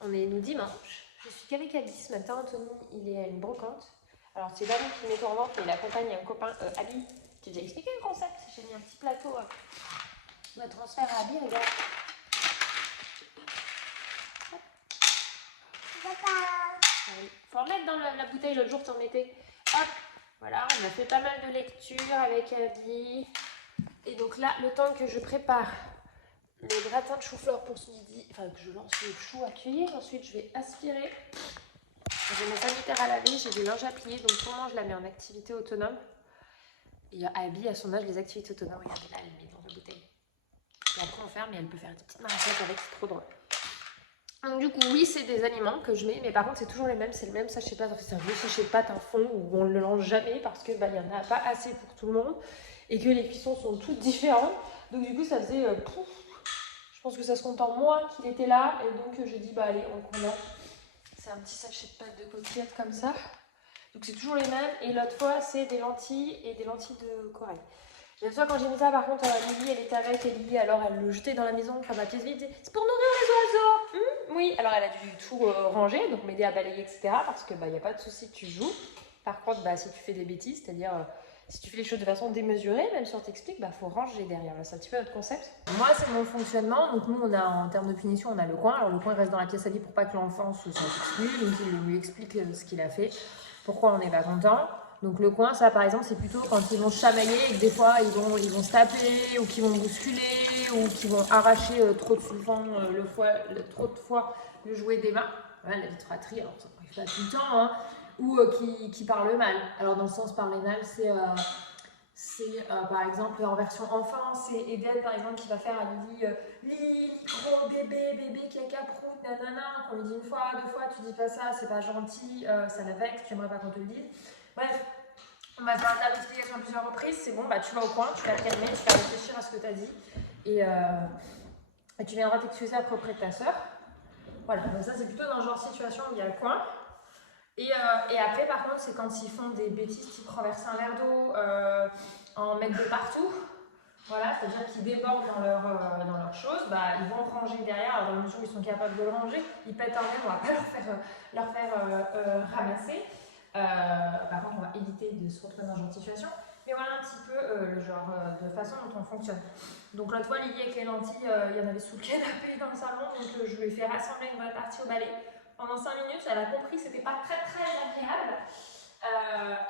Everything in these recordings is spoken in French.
On est nous dimanche. Je suis qu'avec Alice ce matin. Anthony, il est à une brocante. Alors, c'est pas moi qui met en vente, mais il accompagne un copain, Abby. J'ai déjà expliqué le concept. J'ai mis un petit plateau de transfert à Abby, regarde. Faut remettre dans la bouteille, l'autre jour, t'en mettais. Hop, voilà, on a fait pas mal de lectures avec Abby. Et donc là, le temps que je prépare le gratin de chou-fleur pour ce midi, enfin que je lance le chou à cuire, ensuite je vais aspirer. J'ai mes sanitaires à laver, j'ai du linge à plier, donc pour moi je la mets en activité autonome. Et Abby, à son âge, les activités autonomes, regardez là, elle met dans la bouteille. Et après on ferme et elle peut faire des petites marchettes avec, c'est trop drôle. Donc du coup, oui, c'est des aliments que je mets, mais par contre c'est toujours les mêmes, c'est le même sachet de pâte. En fait, c'est un vieux sachet de pâte, un fond où on ne le lance jamais parce que il n'y en a pas assez pour tout le monde et que les cuissons sont toutes différentes. Donc du coup, ça faisait pouf. Je pense que ça se compte en moins qu'il était là et donc j'ai dit bah allez, on condense. C'est un petit sachet de pâte de coquillettes comme ça. Donc c'est toujours les mêmes. Et l'autre fois, c'est des lentilles et des lentilles de corail. L'autre fois, quand j'ai mis ça, par contre, Lily, elle était avec et Lily, alors elle le jetait dans la maison, enfin ma pièce vide, c'est pour nourrir les oiseaux. Oui, alors elle a dû tout ranger, donc m'aider à balayer, etc. Parce que bah, y a pas de souci, tu joues. Par contre, bah, si tu fais des bêtises, c'est-à-dire si tu fais les choses de façon démesurée, même si on t'explique, bah faut ranger derrière. C'est un petit peu notre concept. Moi, c'est mon fonctionnement. Donc nous, on a en termes de punition, on a le coin. Alors le coin reste dans la pièce à lit pour pas que l'enfant se sente exclu. Donc il lui explique ce qu'il a fait, pourquoi on n'est pas content. Donc le coin, ça par exemple, c'est plutôt quand ils vont chamailler et que des fois ils vont se taper ou qu'ils vont bousculer ou qu'ils vont arracher trop souvent trop de fois le jouet des mains. Voilà, la vitraterie, alors ça n'arrive pas tout le temps, hein. Ou qui parlent mal. Alors dans le sens parler mal, c'est par exemple en version enfant, c'est Eden par exemple qui va faire à Lily Lily, gros bébé, caca, prout, nanana, qu'on lui dit une fois, deux fois, tu dis pas ça, c'est pas gentil, ça la vexe, tu aimerais pas qu'on te le dise. Bref, on va faire la explication à plusieurs reprises, c'est bon, bah tu vas au coin, tu vas te calmer, tu vas réfléchir à ce que tu as dit et tu viendras t'excuser auprès de ta soeur. Voilà, donc ça c'est plutôt dans le genre de situation où il y a le coin. Et après, par contre, c'est quand ils font des bêtises, type renverser un verre d'eau, en mettre de partout, voilà, c'est-à-dire qu'ils débordent dans leurs choses, bah, ils vont ranger derrière, alors dans la mesure où ils sont capables de le ranger, ils pètent un verre, on va pas leur faire ramasser. Par contre, on va éviter de se retrouver dans ce genre de situation. Mais voilà un petit peu le genre de façon dont on fonctionne. Donc l'autre fois, Lily avec les lentilles, il y en avait sous le canapé dans le salon, donc je lui ai fait rassembler une bonne partie au balai. Pendant 5 minutes, elle a compris que c'était pas très agréable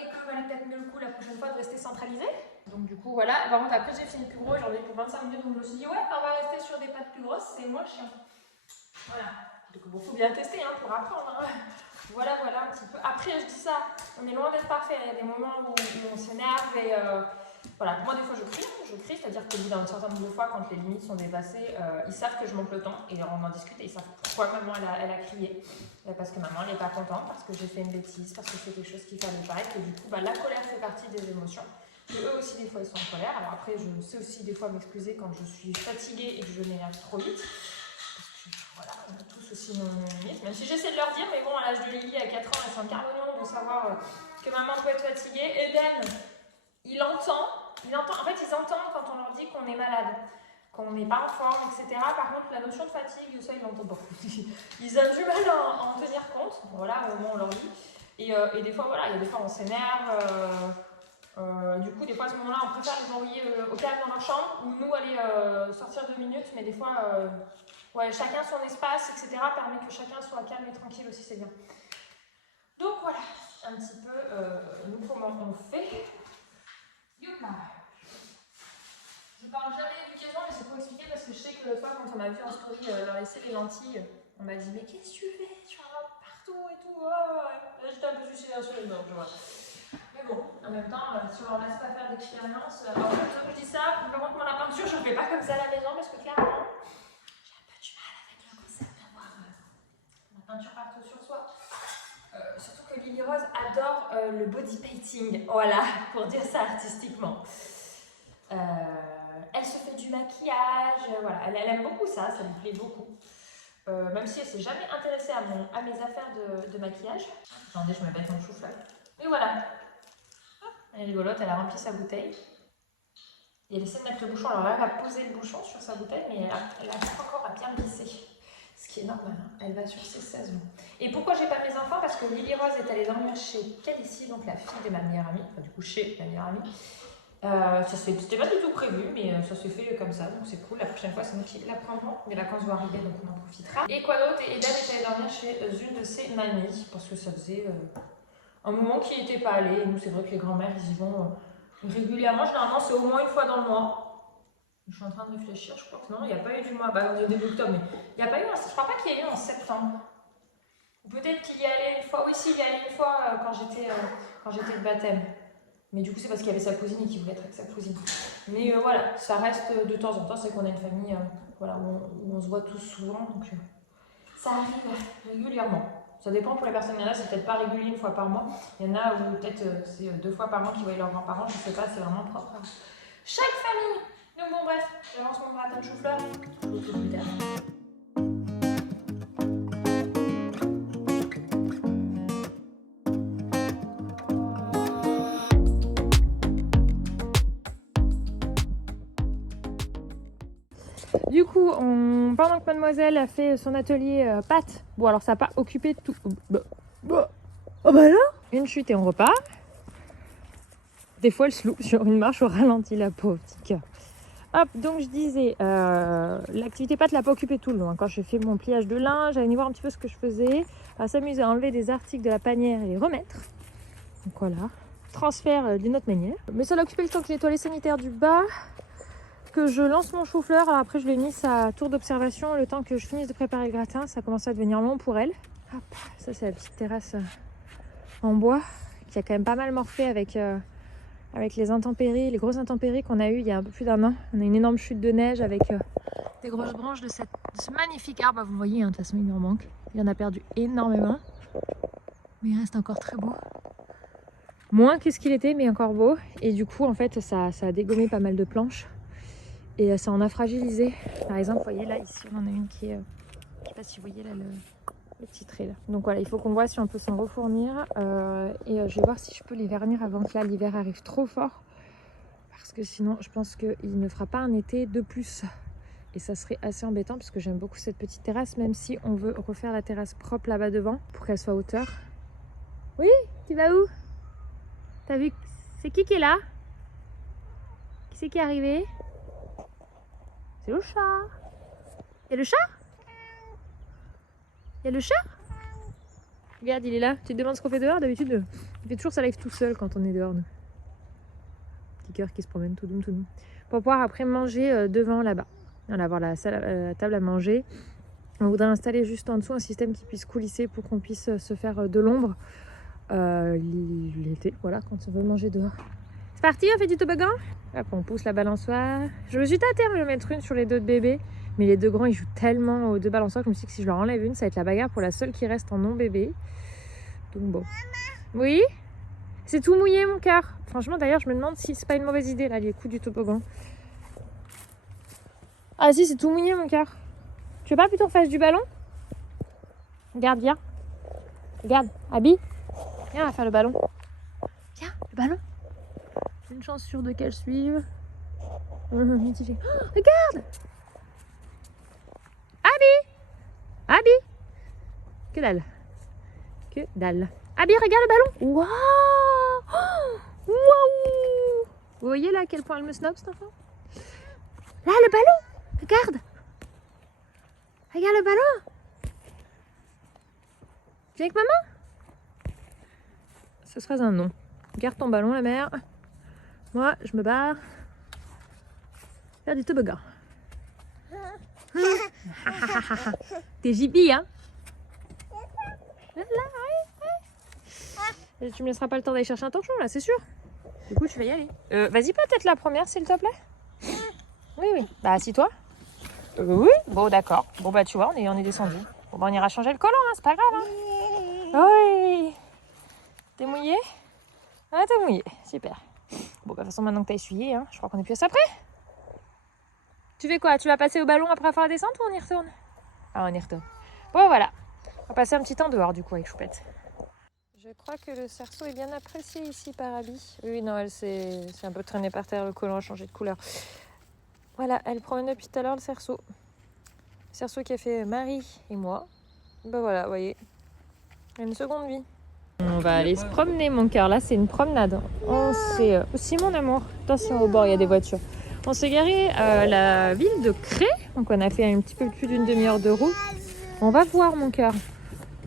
et que valait peut-être mieux le coup la prochaine fois de rester centralisé. Donc du coup voilà, par contre après j'ai fini plus gros, j'en ai pour 25 minutes, donc je me suis dit ouais, on va rester sur des pâtes plus grosses, c'est moins chiant. Voilà, donc bon, faut bien tester hein, pour apprendre. Hein. Voilà un petit peu. Après je dis ça, on est loin d'être parfait, il y a des moments où on s'énerve et voilà, moi des fois je crie, c'est-à-dire qu'au bout d'un certain nombre de fois, quand les limites sont dépassées, ils savent que je monte le temps et on en discute et ils savent pourquoi maman elle a crié. Parce que maman elle n'est pas contente, parce que j'ai fait une bêtise, parce que c'est quelque chose qu'il fallait pas et que du coup bah, la colère fait partie des émotions. Et eux aussi des fois ils sont en colère, alors après je sais aussi des fois m'excuser quand je suis fatiguée et que je m'énerve trop vite. Voilà, on a tous aussi nos limites, même si j'essaie de leur dire, mais bon, à l'âge de Lily, à 4 ans, elles sont carrément de savoir que maman peut être fatiguée. Eden, il entend, en fait, ils entendent quand on leur dit qu'on est malade, qu'on n'est pas en forme, etc. Par contre, la notion de fatigue, ça, ils l'entendent pas. Ils ont du mal à en tenir compte, voilà, au moment où on leur dit. Et des fois, voilà, il y a des fois, on s'énerve. Du coup, des fois, à ce moment-là, on préfère les envoyer au calme dans leur chambre, ou nous aller sortir 2 minutes, mais des fois, ouais, chacun son espace, etc., permet que chacun soit calme et tranquille aussi, c'est bien. Donc voilà, un petit peu, nous, comment on fait. Youpa. Je parle jamais éducation, mais c'est pour expliquer parce que je sais que l'autre fois, quand on m'a vu en story leur laisser les lentilles, on m'a dit mais qu'est-ce que tu fais? Tu en as partout et tout. Oh, ouais. Là, j'étais un peu suicidée sur les bords, je vois. Mais bon, en même temps, si on leur laisse pas faire d'expérience, alors je dis ça, par contre, moi la peinture, je ne fais pas comme ça à la maison parce que clairement, j'ai un peu du mal avec le concept d'avoir la peinture partout sur soi. Surtout que Lily Rose adore le body painting, voilà, pour dire ça artistiquement. Elle se fait du maquillage, voilà, elle aime beaucoup ça, ça lui plaît beaucoup. Même si elle s'est jamais intéressée à mes affaires de maquillage. Attendez, je me mets dans le chou-fleur. Et voilà. Elle est rigolote, elle a rempli sa bouteille. Et elle essaie de mettre le bouchon. Alors là, elle va poser le bouchon sur sa bouteille, mais elle a encore à bien glisser. Ce qui est c'est normal, hein. Elle va sur ses 16 mois. Et pourquoi j'ai pas mes enfants? Parce que Lily Rose est allée dormir chez Calicie, donc la fille de ma meilleure amie, enfin, du coup chez ma meilleure amie. C'était pas du tout prévu, mais ça s'est fait comme ça, donc c'est cool. La prochaine fois, c'est nous qui la prendrons. Les vacances vont arriver, donc on en profitera. Et quoi d'autre? Et Dan est allée dormir chez une de ses mamies, parce que ça faisait un moment qu'il n'y était pas allé. Et nous, c'est vrai que les grands-mères, ils y vont régulièrement. Généralement, c'est au moins une fois dans le mois. Je suis en train de réfléchir, je crois que non, il n'y a pas eu du mois, au début octobre, mais il n'y a pas eu, je crois pas qu'il y ait eu en septembre. Ou peut-être qu'il y allait une fois, oui, si, il y allait une fois quand j'étais de baptême. Mais du coup, c'est parce qu'il y avait sa cousine et qu'il voulait être avec sa cousine. Mais voilà, ça reste de temps en temps, c'est qu'on a une famille voilà, où on se voit tous souvent, donc ça arrive régulièrement. Ça dépend pour les personnes, il y en a, c'est peut-être pas régulier une fois par mois. Il y en a où peut-être c'est 2 fois par an qu'ils voient leurs grands-parents, je sais pas, c'est vraiment propre à chaque famille. Donc bon bref, j'avance mon gratin de chou-fleur. Je vous fais plus tard. Du coup, pendant que mademoiselle a fait son atelier pâtes, bon alors ça n'a pas occupé tout. Oh bah là, une chute et on repart. Des fois elle se loupe sur une marche au ralenti, la pauvre petit cœur. Hop, donc je disais, l'activité pâte l'a pas occupé tout le long. Quand j'ai fait mon pliage de linge, j'allais voir un petit peu ce que je faisais, à s'amuser à enlever des articles de la panière et les remettre. Donc voilà, transfert d'une autre manière. Mais ça l'a occupé le temps que je nettoie les sanitaires du bas, que je lance mon chou-fleur. Alors après je l'ai mis à tour d'observation le temps que je finisse de préparer le gratin. Ça commence à devenir long pour elle. Hop, ça c'est la petite terrasse en bois qui a quand même pas mal morflé avec les intempéries, les grosses intempéries qu'on a eues il y a un peu plus d'un an. On a une énorme chute de neige avec des grosses branches de ce magnifique arbre. Vous voyez, hein, de toute façon il en manque. Il en a perdu énormément, mais il reste encore très beau. Moins que ce qu'il était, mais encore beau. Et du coup en fait ça a dégommé pas mal de planches. Et ça en a fragilisé. Par exemple, vous voyez là, ici, on en a une qui est... je sais pas si vous voyez là le petit trait là. Donc voilà, il faut qu'on voit si on peut s'en refournir. Et je vais voir si je peux les vernir avant que là, l'hiver arrive trop fort. Parce que sinon, je pense qu'il ne fera pas un été de plus. Et ça serait assez embêtant parce que j'aime beaucoup cette petite terrasse, même si on veut refaire la terrasse propre là-bas devant pour qu'elle soit à hauteur. Oui, tu vas où? T'as vu? C'est qui est là? Qui c'est qui est arrivé? C'est le chat. Il y a le chat? Il y a le chat? Regarde, il est là. Tu te demandes ce qu'on fait dehors? D'habitude, il fait toujours sa live tout seul quand on est dehors. Petit cœur qui se promène tout doux, tout doux. Pour pouvoir après manger devant là-bas. On va avoir la table à manger. On voudrait installer juste en dessous un système qui puisse coulisser pour qu'on puisse se faire de l'ombre l'été, voilà, quand on veut manger dehors. C'est parti, on fait du toboggan? Hop, on pousse la balançoire. Je me suis dit à terme de mettre une sur les deux de bébé, mais les deux grands ils jouent tellement aux deux balançoires que je me suis dit que si je leur enlève une, ça va être la bagarre pour la seule qui reste en non bébé. Donc bon. Oui? C'est tout mouillé mon cœur. Franchement d'ailleurs je me demande si c'est pas une mauvaise idée là, les coups du toboggan. Ah si, c'est tout mouillé mon cœur. Tu veux pas plutôt qu'on fasse du ballon? Regarde, viens. Regarde, Abby. Viens, on va faire le ballon. Viens, le ballon. Une chance sur deux qu'elle suive. Mitigé. Oh, regarde! Abby! Abby! Que dalle. Que dalle. Abby, regarde le ballon! Waouh! Oh, waouh! Vous voyez là à quel point elle me snob cet enfant? Là, le ballon! Regarde! Regarde le ballon! Viens avec maman? Ce sera un non. Garde ton ballon, la mère. Moi, je me barre. Faire du toboggan. T'es gibi, hein? Là, ouais. Tu me laisseras pas le temps d'aller chercher un torchon, là, c'est sûr. Du coup, tu vas y aller. Vas-y, peut-être la première, s'il te plaît. Oui, oui. Bah, assis-toi. Oui. Bon, d'accord. Bon, bah, tu vois, on est descendu. Bon, bah, on ira changer le collant, hein, c'est pas grave. Hein. Oui. T'es mouillé? Ah, t'es mouillé. Super. Bon, bah, de toute façon, maintenant que t'as essuyé, hein, je crois qu'on est plus à ça près. Tu fais quoi? Tu vas passer au ballon après avoir la descente ou on y retourne? Ah, on y retourne. Bon, voilà. On va passer un petit temps dehors, du coup, avec Choupette. Je crois que le cerceau est bien apprécié ici par Abby. Oui, non, elle s'est un peu traînée par terre, le collant a changé de couleur. Voilà, elle promène depuis tout à l'heure le cerceau. Cerceau qui a fait Marie et moi. Ben voilà, vous voyez, une seconde vie. On va aller se promener, mon cœur. Là, c'est une promenade. On s'est... aussi, mon amour. Attention, au bord, il y a des voitures. On s'est garé à la ville de Cré. Donc, on a fait un petit peu plus d'une demi-heure de route. On va voir, mon cœur.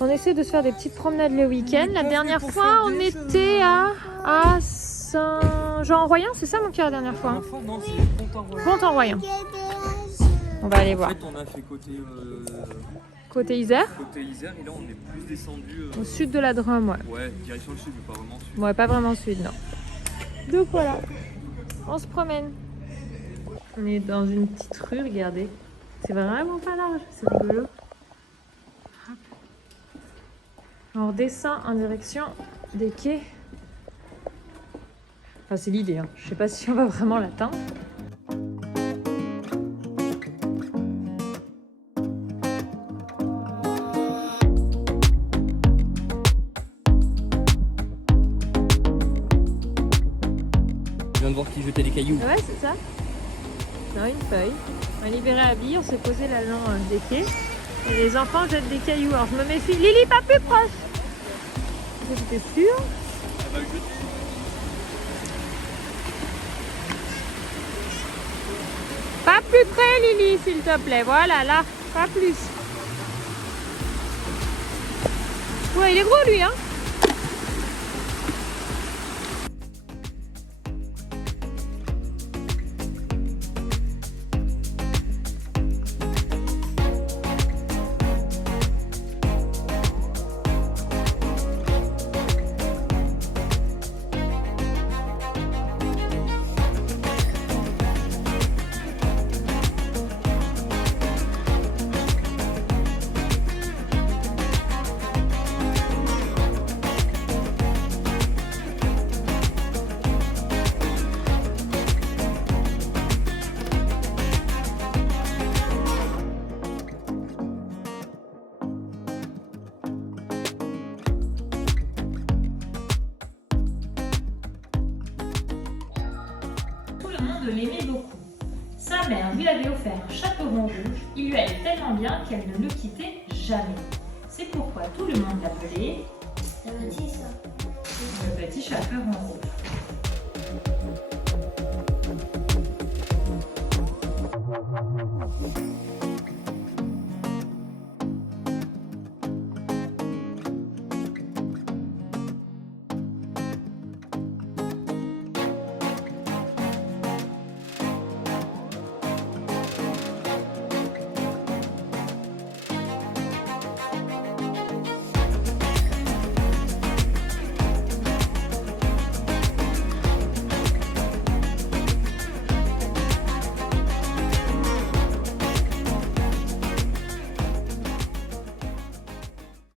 On essaie de se faire des petites promenades le week-end. La dernière fois, on était à Saint-Jean-en-Royan. C'est ça, mon cœur, la dernière fois, hein? Non, c'est Pont-en-Royan. Pont-en-Royan. On va aller voir. En fait, on a fait Côté Isère. côté Isère et là, on est plus descendu. Au sud de la Drôme, ouais. Ouais, direction le sud, mais pas vraiment sud. Ouais, pas vraiment sud, non. Donc voilà, on se promène. On est dans une petite rue, regardez. C'est vraiment pas large, c'est rigolo. On redescend en direction des quais. Enfin, c'est l'idée, hein. Je sais pas si on va vraiment l'atteindre. Je viens de voir qui jetait des cailloux. Ouais, c'est ça. Non, une feuille. On a libéré à bille, on s'est posé là le long des quais. Et les enfants jettent des cailloux. Alors je me méfie. Lily, pas plus proche. J'étais sûre. Pas plus près, Lily, s'il te plaît. Voilà, là. Pas plus. Ouais, il est gros, lui, hein. L'aimait beaucoup. Sa mère lui avait offert un chaperon rouge, il lui allait tellement bien qu'elle ne le quittait jamais. C'est pourquoi tout le monde l'appelait le petit chaperon rouge.